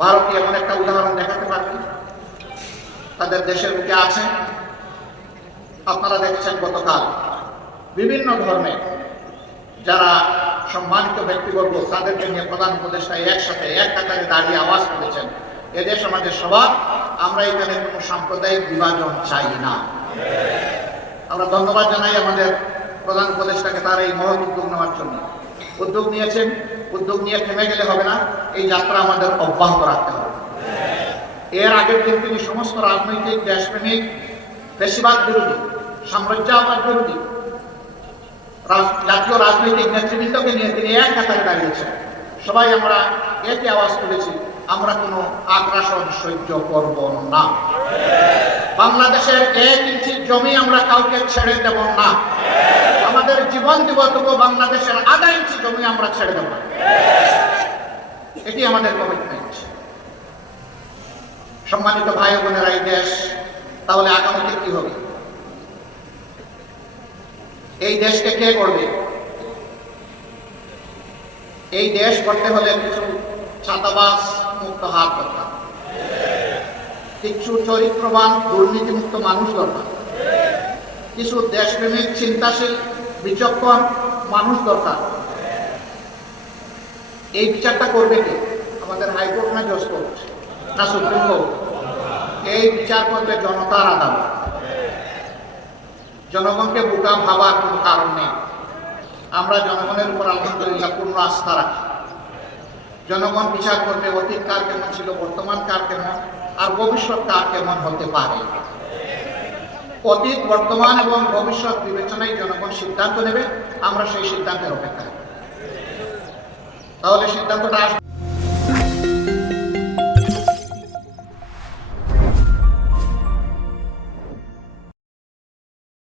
ভারতে এমন একটা উদাহরণ দেখাতে পারি, তাদের দেশের বুকে আছে। আপনারা দেখছেন গতকাল বিভিন্ন ধর্মের যারা সম্মানিত ব্যক্তিবর্গ তাদেরকে নিয়ে প্রধান উপদেষ্টা একসাথে এক কাতারে দাঁড়িয়ে আওয়াজ তুলেছেন, এদেশ আমাদের সবার, আমরা এখানে কোনো সাম্প্রদায়িক বিভাজন চাই না। আমরা ধন্যবাদ জানাই আমাদের প্রধান উপদেষ্টাকে তার এই মহৎ উদ্যোগ নেওয়ার জন্য। উদ্যোগ নিয়েছেন, উদ্যোগ নিয়ে থেমে গেলে হবে না, এই যাত্রা আমাদের অব্যাহত রাখতে হবে। এর আগের দিন তিনি সমস্ত রাজনৈতিক দেশপ্রেমিক ফ্যাসিবাদ বিরোধী সাম্রাজ্যবাদ বিরোধী জাতীয় রাজনৈতিক নেতৃবৃন্দকে নিয়ে তিনি এক কাতারে দাঁড়িয়েছেন। সবাই আমরা একই আওয়াজ তুলেছি, আমরা কোনো আগ্রাসন সহ্য করব না। বাংলাদেশের 1 ইঞ্চি জমি আমরা কাউকে ছেড়ে দেব না। আমাদের জীবন দিব, তবু বাংলাদেশের আধা ইঞ্চি জমি আমরা ছেড়ে দেব না। এটি আমাদের কমিটমেন্ট। সম্মানিত ভাই বোনেরা, এই দেশ তাহলে আগামীতে কি হবে? এই দেশকে কে করবে? এই দেশ করতে হলে কিছু ছাতাবাস মুক্ত হাত দরকার, কিছু চরিত্রবান দুর্নীতিমুক্ত মানুষ দরকার, কিছু দেশপ্রেমিক চিন্তাশীল বিচক্ষণ মানুষ দরকার। এই বিচারটা করবে কে? আমাদের হাইকোর্ট না জজ কোর্ট না সুপ্রিম কোর্ট? এই বিচার করবে জনতার আদালত। জনগণকে বোকা ভাবার কোনো কারণ নেই। আমরা জনগণের উপর আলহামদুলিল্লাহ পূর্ণ আস্থা রাখি। জনগণ বিচার করবে অতীত কার কেমন ছিল, বর্তমান কার কেমন, আর ভবিষ্যৎ কার কেমন হতে পারে। অতীত, বর্তমান এবং ভবিষ্যৎ বিবেচনায় জনগণ সিদ্ধান্ত নেবে। আমরা সেই সিদ্ধান্তের অপেক্ষায়। তাহলে সিদ্ধান্তটা আসবে।